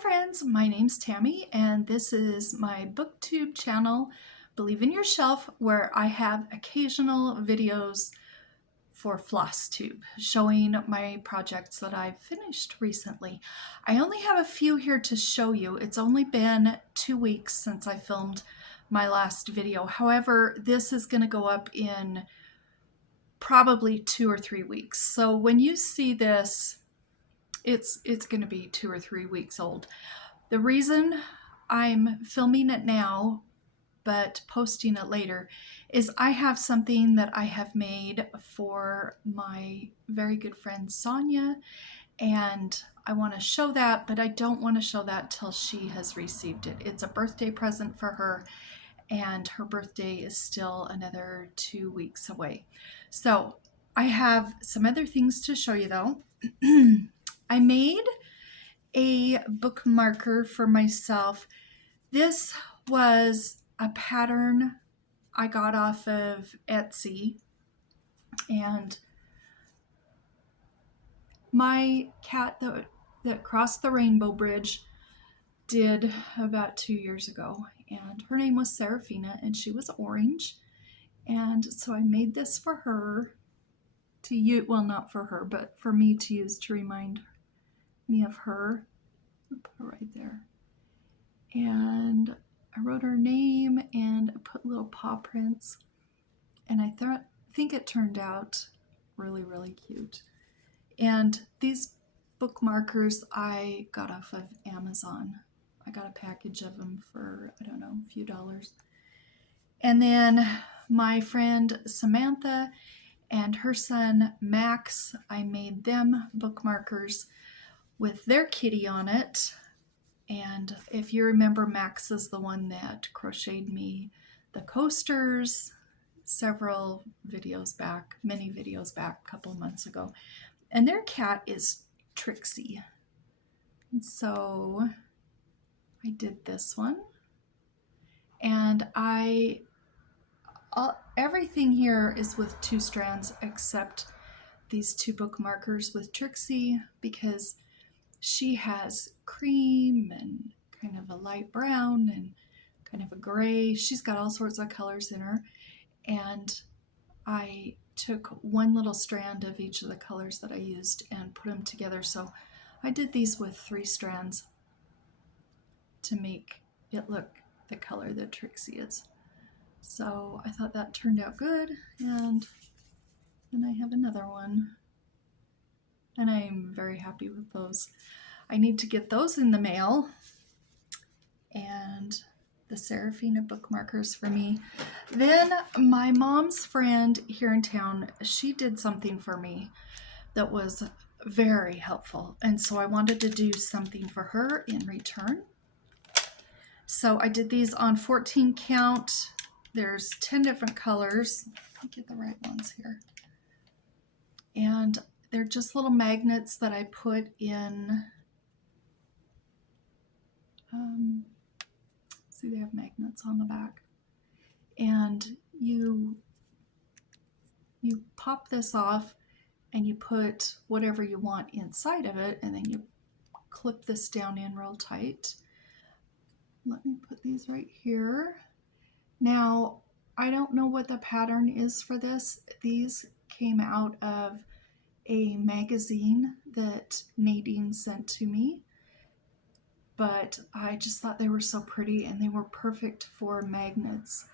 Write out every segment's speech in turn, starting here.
friends, my name's Tammy and this is my booktube channel, Believe in Your Shelf, where I have occasional videos for FLOSSTUBE showing my projects that I've finished recently. I only have a few here to show you. It's only been 2 weeks since I filmed my last video. However, this is going to go up in probably 2 or 3 weeks. So when you see this, it's going to be 2 or 3 weeks old. The reason I'm filming it now but posting it later is I have something that I have made for my very good friend Sonia, and I want to show that, but I don't want to show that till she has received it. It's a birthday present for her, and her birthday is still another 2 weeks away. So I have some other things to show you though. I made a bookmarker for myself. This was a pattern I got off of Etsy, and my cat that crossed the Rainbow Bridge did about 2 years ago, and her name was Seraphina and she was orange, and so I made this for her to use, well, not for her, but for me to use to remind me of her. I'll put her right there. And I wrote her name and I put little paw prints, and I think it turned out really, really cute. And these bookmarkers I got off of Amazon. I got a package of them for, I don't know, a few dollars. And then my friend Samantha and her son Max, I made them bookmarkers with their kitty on it. And if you remember, Max is the one that crocheted me the coasters several videos back, many videos back, a couple months ago. And their cat is Trixie. And so I did this one. And everything here is with 2 strands except these 2 bookmarkers with Trixie, because she has cream and kind of a light brown and kind of a gray. She's got all sorts of colors in her. And I took one little strand of each of the colors that I used and put them together. So I did these with 3 strands to make it look the color that Trixie is. So I thought that turned out good. And then I have another one, and I'm very happy with those. I need to get those in the mail. And the Seraphina bookmarkers for me. Then my mom's friend here in town, she did something for me that was very helpful, and so I wanted to do something for her in return. So I did these on 14 count. There's 10 different colors. Let me get the right ones here. And they're just little magnets that I put in. See, they have magnets on the back. And you pop this off and you put whatever you want inside of it, and then you clip this down in real tight. Let me put these right here. Now, I don't know what the pattern is for this. These came out of a magazine that Nadine sent to me, but I just thought they were so pretty and they were perfect for magnets.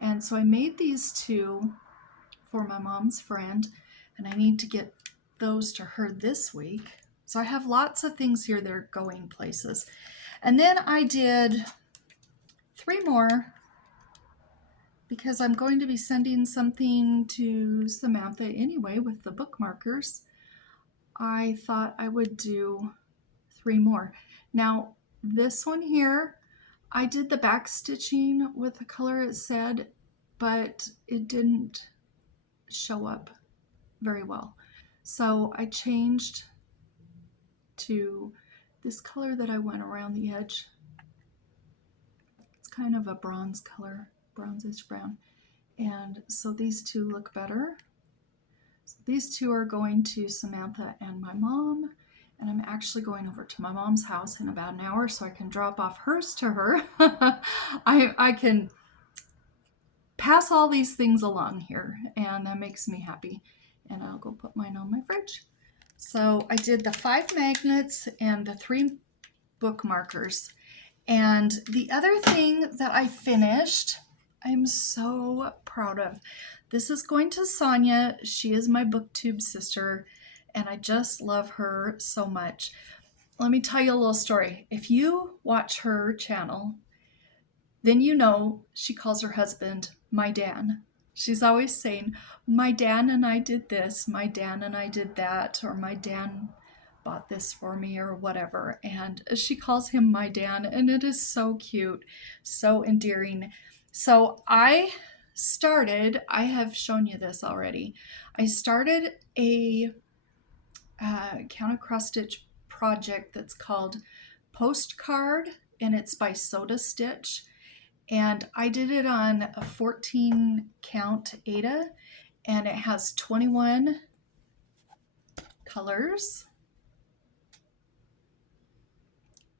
And so I made these 2 for my mom's friend, and I need to get those to her this week. So I have lots of things here that are going places. And then I did 3 more because I'm going to be sending something to Samantha anyway with the bookmarkers. I thought I would do 3 more. Now, this one here, I did the back stitching with the color it said, but it didn't show up very well. So I changed to this color that I went around the edge. It's kind of a bronze color, bronzish brown. And so these 2 look better. So these 2 are going to Samantha and my mom. and I'm actually going over to my mom's house in about an hour so I can drop off hers to her. I can pass all these things along here, and that makes me happy. And I'll go put mine on my fridge. So I did the 5 magnets and the 3 bookmarkers. And the other thing that I finished, I'm so proud of. This is going to Sonia. She is my booktube sister, and I just love her so much. Let me tell you a little story. If you watch her channel, then you know she calls her husband my Dan. She's always saying, my Dan and I did this, my Dan and I did that, or my Dan bought this for me, or whatever. And she calls him my Dan, and it is so cute, so endearing. So I have shown you this already. I started a counter cross stitch project that's called Postcard, and it's by Soda Stitch. And I did it on a 14 count Aida, and it has 21 colors.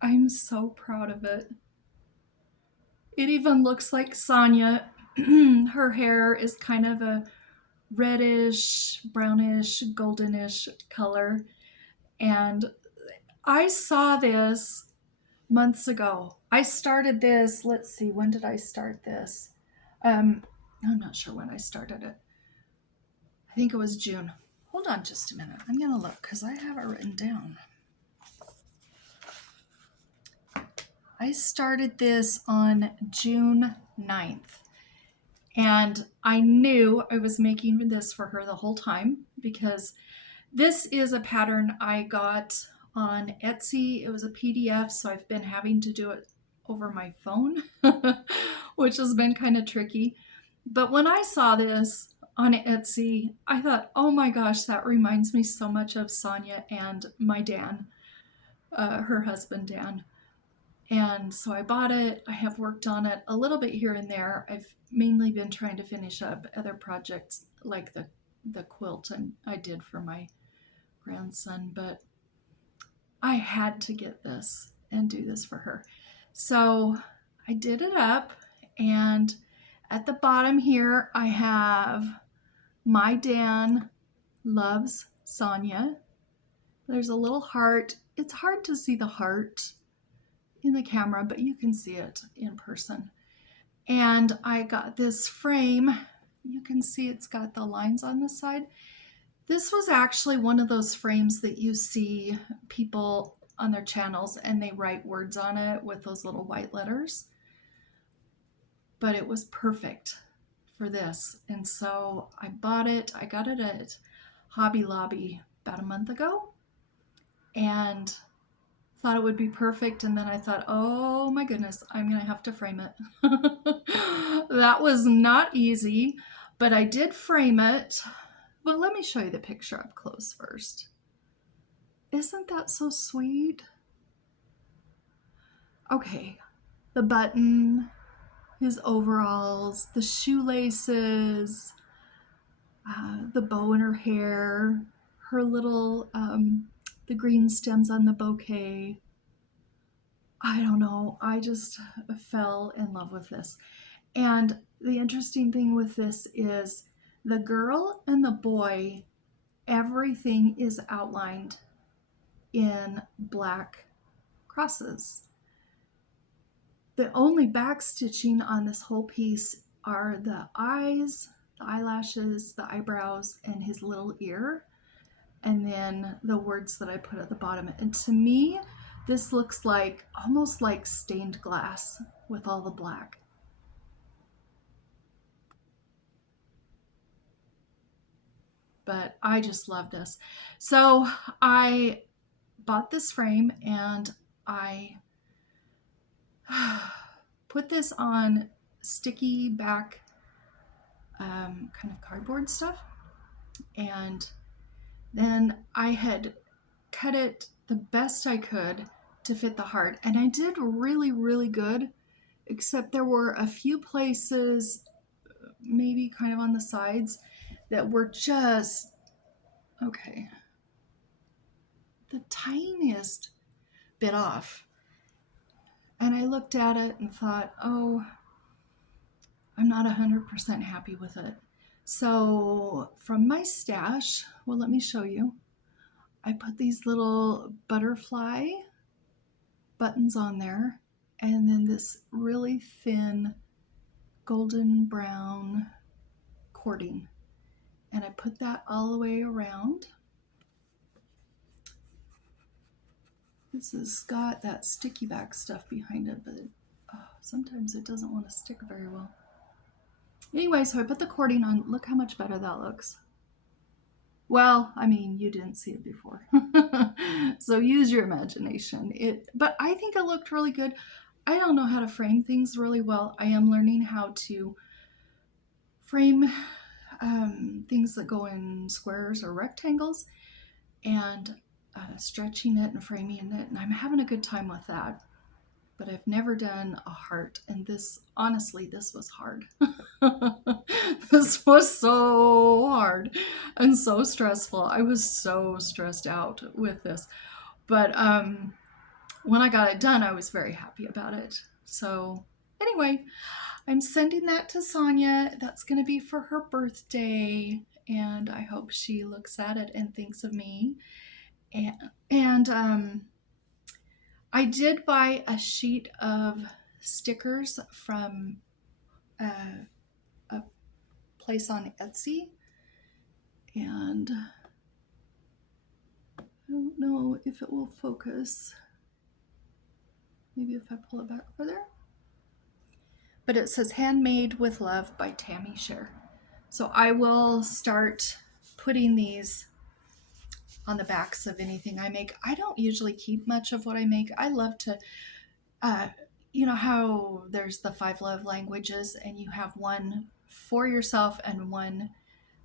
I'm so proud of it. It even looks like Sonia. Her hair is kind of a reddish, brownish, goldenish color. And I saw this months ago. I started this, let's see, when did I start this? I'm not sure when I started it. I think it was June. Hold on just a minute. I'm going to look because I have it written down. I started this on June 9th. And I knew I was making this for her the whole time because this is a pattern I got on Etsy. It was a PDF, so I've been having to do it over my phone, which has been kind of tricky. But when I saw this on Etsy, I thought, oh my gosh, that reminds me so much of Sonia and my Dan, her husband Dan. And so I bought it. I have worked on it a little bit here and there. I've mainly been trying to finish up other projects like the quilt I did for my grandson, but I had to get this and do this for her. So I did it up, and at the bottom here I have my Dan loves Sonia. There's a little heart. It's hard to see the heart in the camera, but you can see it in person. And I got this frame. You can see it's got the lines on the side. This was actually one of those frames that you see people on their channels and they write words on it with those little white letters. But it was perfect for this. And so I bought it. I got it at Hobby Lobby about a month ago and thought it would be perfect. And then I thought, oh my goodness, I'm going to have to frame it. That was not easy, but I did frame it. But let me show you the picture up close first. Isn't that so sweet? Okay, the button, his overalls, the shoelaces, the bow in her hair, her little, the green stems on the bouquet. I don't know, I just fell in love with this. And the interesting thing with this is the girl and the boy, everything is outlined in black crosses. The only back stitching on this whole piece are the eyes, the eyelashes, the eyebrows, and his little ear, and then the words that I put at the bottom. And to me, this looks like almost like stained glass with all the black. But I just love this. So I bought this frame and I put this on sticky back kind of cardboard stuff, and then I had cut it the best I could to fit the heart, and I did really good, except there were a few places, maybe kind of on the sides, that were just okay. the tiniest bit off. And I looked at it and thought, oh, I'm not 100% happy with it. So from my stash, well, let me show you. I put these little butterfly buttons on there, and then this really thin golden brown cording. And I put that all the way around. This has got that sticky back stuff behind it, but sometimes it doesn't want to stick very well. Anyway, so I put the cording on. Look how much better that looks. Well, I mean, you didn't see it before. So use your imagination. But I think it looked really good. I don't know how to frame things really well. I am learning how to frame things that go in squares or rectangles, and stretching it and framing it, and I'm having a good time with that. But I've never done a heart, and this, honestly, this was hard. This was so hard and so stressful. I was so stressed out with this, but when I got it done, I was very happy about it. So anyway, I'm sending that to Sonia. That's going to be for her birthday, and I hope she looks at it and thinks of me. And I did buy a sheet of stickers from a place on Etsy, and I don't know if it will focus. Maybe if I pull it back further. But it says Handmade with Love by Tammy Share. So I will start putting these on the backs of anything I make. I don't usually keep much of what I make. I love to, you know how there's the 5 love languages, and you have one for yourself and one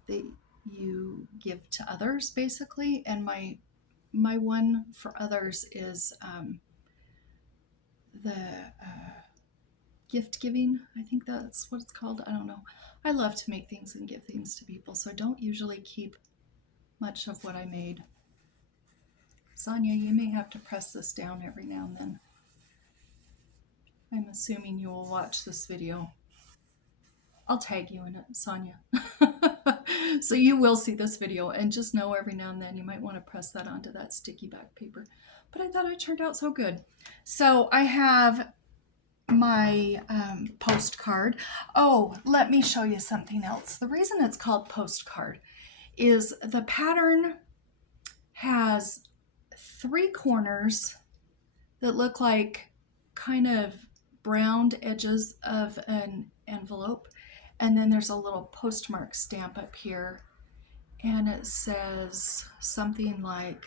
that you give to others, basically. And my one for others is the gift giving. I think that's what it's called. I don't know. I love to make things and give things to people, so I don't usually keep much of what I made. Sonia, you may have to press this down every now and then. I'm assuming you will watch this video. I'll tag you in it, Sonia. So you will see this video, and just know every now and then you might want to press that onto that sticky back paper. But I thought it turned out so good. So I have my postcard. Oh, let me show you something else. The reason it's called postcard is the pattern has 3 corners that look like kind of browned edges of an envelope, and then there's a little postmark stamp up here, and it says something like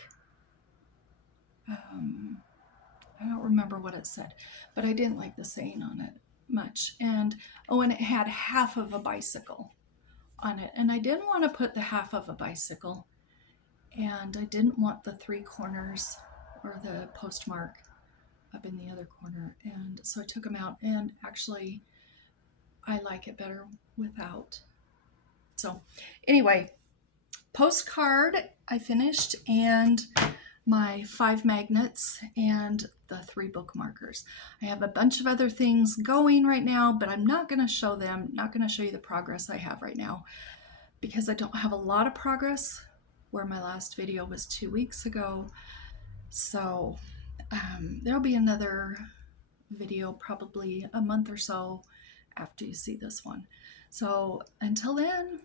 I don't remember what it said, but I didn't like the saying on it much. And oh, and it had half of a bicycle on it, and I didn't want to put the half of a bicycle, and I didn't want the 3 corners or the postmark up in the other corner, and so I took them out, and actually I like it better without. So anyway, postcard I finished, and my 5 magnets and the 3 bookmarkers. I have a bunch of other things going right now, but I'm not going to show them, not going to show you the progress I have right now, because I don't have a lot of progress, where my last video was 2 weeks ago. So there'll be another video probably a month or so after you see this one. So until then,